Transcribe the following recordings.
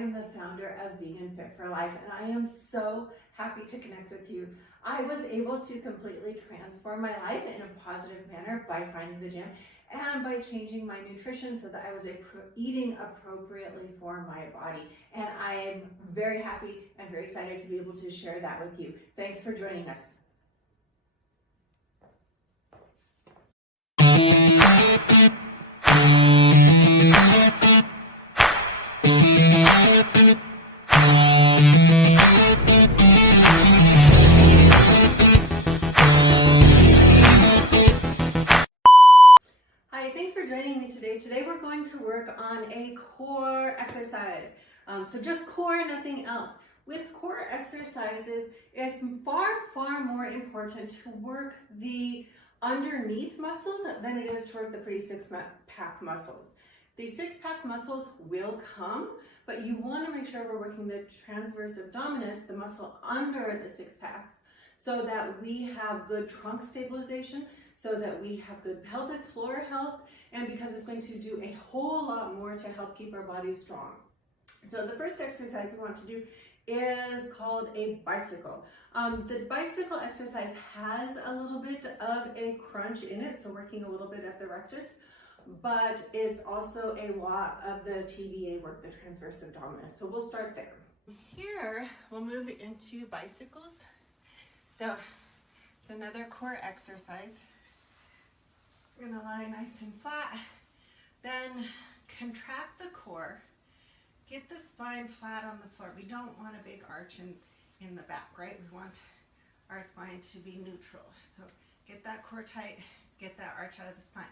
am the founder of Vegan Fit for Life, and I am so happy to connect with you. I was able to completely transform my life in a positive manner by finding the gym and by changing my nutrition so that I was eating appropriately for my body. And I am very happy and very excited to be able to share that with you. Thanks for joining us. Hi, thanks for joining me today. Today we're going to work on a core exercise. So just core, nothing else. With core exercises, it's far more important to work the underneath muscles than it is to work the pretty six-pack muscles. The six-pack muscles will come, but you want to make sure we're working the transverse abdominis, the muscle under the six packs, so that we have good trunk stabilization, so that we have good pelvic floor health, and because it's going to do a whole lot more to help keep our body strong. So the first exercise we want to do is called a bicycle. The bicycle exercise has a little bit of a crunch in it, so working a little bit of the rectus, but it's also a lot of the TBA work, the transverse abdominis. So we'll start there. Here, we'll move into bicycles. So it's another core exercise. We're gonna lie nice and flat, then contract the core, get the spine flat on the floor. We don't want a big arch in the back, right? We want our spine to be neutral. So get that core tight, get that arch out of the spine.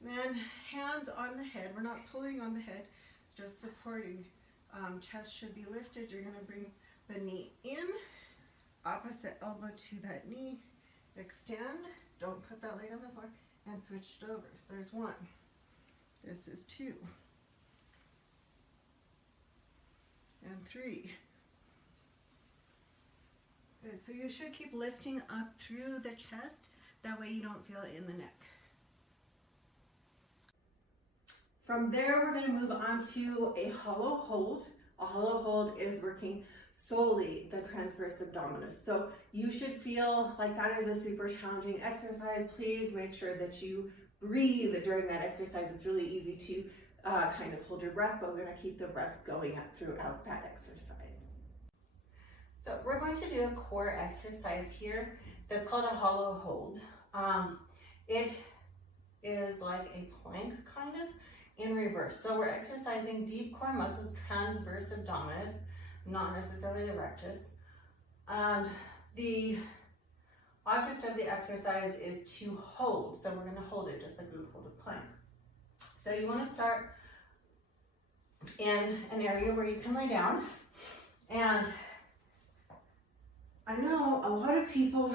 Then hands on the head. We're not pulling on the head, just supporting. Chest should be lifted. You're gonna bring the knee in, opposite elbow to that knee, extend, don't put that leg on the floor, and switch it over. So there's one. This is two. And three. Good, so you should keep lifting up through the chest, that way you don't feel it in the neck. From there, we're going to move on to a hollow hold. A hollow hold is working solely the transverse abdominis. So you should feel like that is a super challenging exercise. Please make sure that you breathe during that exercise. It's really easy to kind of hold your breath, but we're going to keep the breath going throughout that exercise. So we're going to do a core exercise here that's called a hollow hold. It is like a plank kind of in reverse. So we're exercising deep core muscles, transverse abdominis, not necessarily the rectus. And the object of the exercise is to hold. So we're going to hold it just like we would hold a plank. So you want to start in an area where you can lay down. And I know a lot of people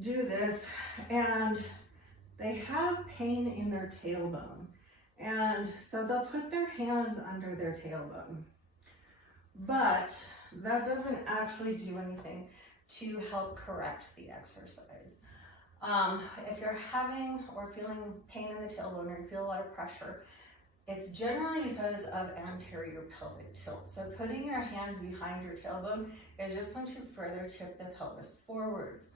do this and they have pain in their tailbone. And so they'll put their hands under their tailbone. But that doesn't actually do anything to help correct the exercise. If you're having or feeling pain in the tailbone or you feel a lot of pressure, it's generally because of anterior pelvic tilt. So putting your hands behind your tailbone is just going to further tip the pelvis forwards.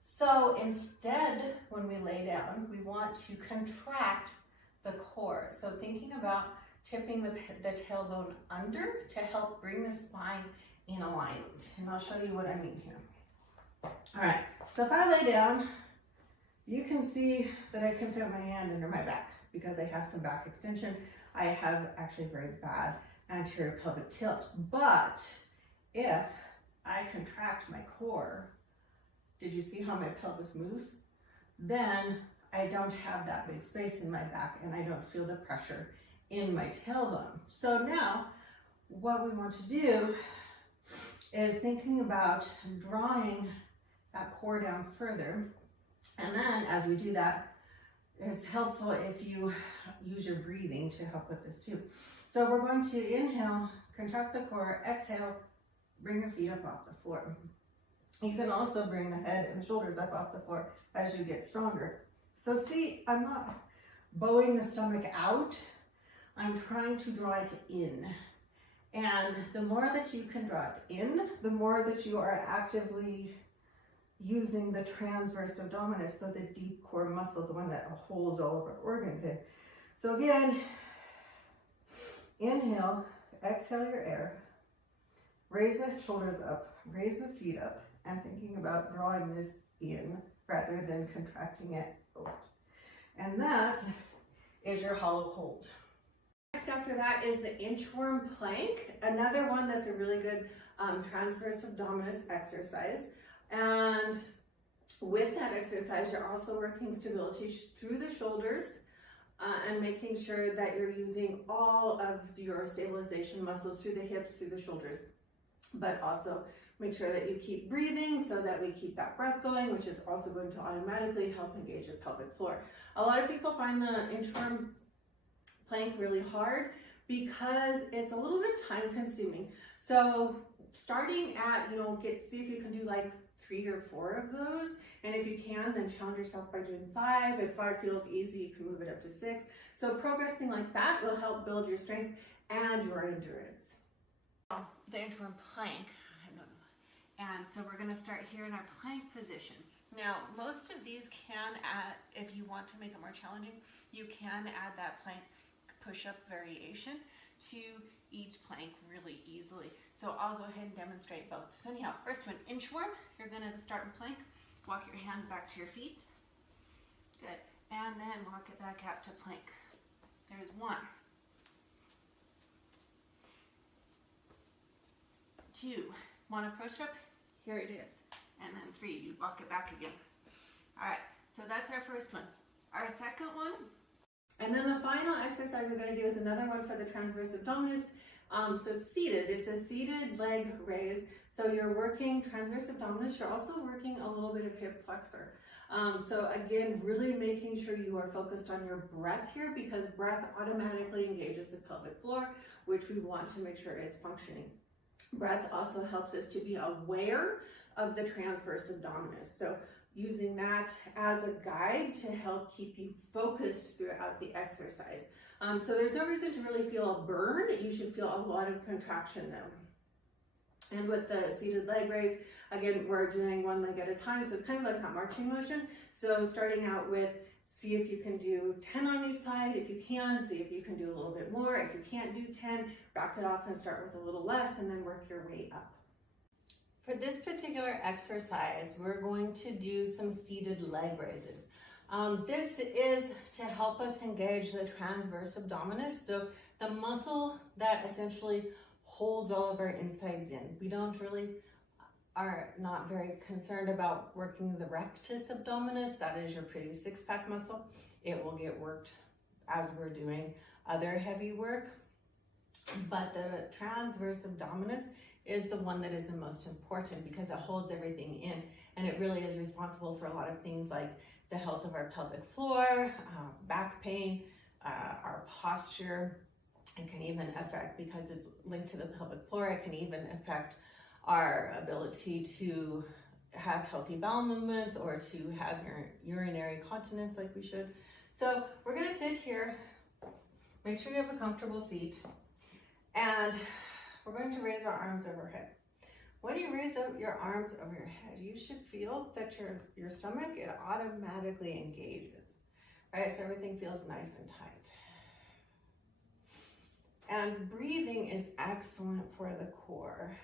So instead, when we lay down, we want to contract the core. So thinking about tipping the tailbone under to help bring the spine in alignment. And I'll show you what I mean here. All right, so if I lay down, you can see that I can fit my hand under my back because I have some back extension. I have actually very bad anterior pelvic tilt. But if I contract my core, did you see how my pelvis moves? Then I don't have that big space in my back and I don't feel the pressure in my tailbone. So now what we want to do is thinking about drawing that core down further. And then as we do that, it's helpful if you use your breathing to help with this too. So we're going to inhale, contract the core, exhale, bring your feet up off the floor. You can also bring the head and shoulders up off the floor as you get stronger. So see, I'm not bowing the stomach out. I'm trying to draw it in. And the more that you can draw it in, the more that you are actively using the transverse abdominis, so the deep core muscle, the one that holds all of our organs in. So again, inhale, exhale your air, raise the shoulders up, raise the feet up, and thinking about drawing this in rather than contracting it out. And that is your hollow hold. Next after that is the inchworm plank, another one that's a really good transverse abdominis exercise. And with that exercise, you're also working stability through the shoulders and making sure that you're using all of your stabilization muscles through the hips, through the shoulders, but also make sure that you keep breathing so that we keep that breath going, which is also going to automatically help engage the pelvic floor. A lot of people find the inchworm plank really hard because it's a little bit time consuming. So starting at, see if you can do like 3 or 4 of those. And if you can, then challenge yourself by doing 5. If 5 feels easy, you can move it up to 6. So progressing like that will help build your strength and your endurance. The inchworm plank. And so we're going to start here in our plank position. Now, most of these can add, if you want to make it more challenging, you can add that plank push-up variation to each plank really easily. So I'll go ahead and demonstrate both. So anyhow, first one, inchworm. You're going to start in plank. Walk your hands back to your feet. Good. And then walk it back out to plank. There's 1. 2. Want to push up? Here it is. And then 3, you walk it back again. All right, so that's our first one. Our second one. And then the final exercise we're going to do is another one for the transverse abdominis. So it's seated. It's a seated leg raise. So you're working transverse abdominis. You're also working a little bit of hip flexor. So again, really making sure you are focused on your breath here, because breath automatically engages the pelvic floor, which we want to make sure is functioning. Breath also helps us to be aware of the transverse abdominis. So using that as a guide to help keep you focused throughout the exercise. So there's no reason to really feel a burn. You should feel a lot of contraction though. And with the seated leg raise, again, we're doing 1 leg at a time. So it's kind of like that marching motion. So starting out with, see if you can do 10 on each side. If you can, see if you can do a little bit more. If you can't do 10, back it off and start with a little less, and then work your way up. For this particular exercise, we're going to do some seated leg raises. This is to help us engage the transverse abdominis, so the muscle that essentially holds all of our insides in. We are not very concerned about working the rectus abdominis. That is your pretty 6-pack muscle. It will get worked as we're doing other heavy work, but the transverse abdominis is the one that is the most important because it holds everything in, and it really is responsible for a lot of things like the health of our pelvic floor, back pain, our posture. It can even affect, because it's linked to the pelvic floor, it can even affect our ability to have healthy bowel movements or to have urinary continence like we should. So we're going to sit here, make sure you have a comfortable seat, and we're going to raise our arms overhead. When you raise up your arms over your head, you should feel that your stomach, it automatically engages, right? So everything feels nice and tight. And breathing is excellent for the core,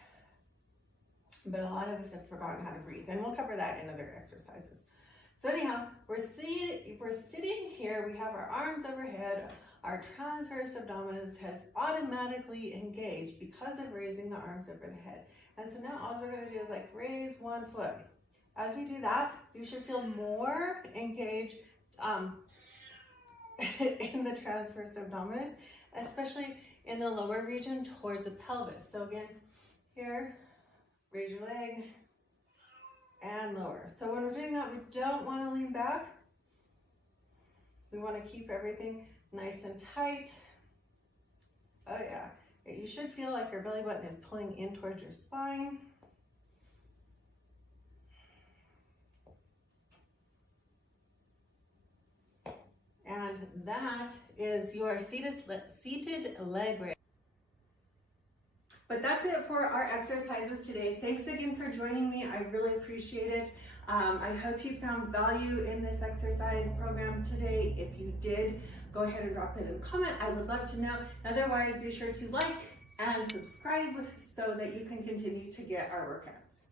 but a lot of us have forgotten how to breathe, and we'll cover that in other exercises. So anyhow, we're sitting here, we have our arms overhead, our transverse abdominis has automatically engaged because of raising the arms over the head. And so now all we're going to do is like raise 1 foot. As we do that, you should feel more engaged in the transverse abdominis, especially in the lower region towards the pelvis. So again, here, raise your leg and lower. So when we're doing that, we don't want to lean back. We want to keep everything nice and tight. Oh yeah, you should feel like your belly button is pulling in towards your spine. And that is your seated leg raise. But that's it for our exercises today. Thanks again for joining me. I really appreciate it. I hope you found value in this exercise program today. If you did, go ahead and drop that in a comment. I would love to know. Otherwise, be sure to like and subscribe so that you can continue to get our workouts.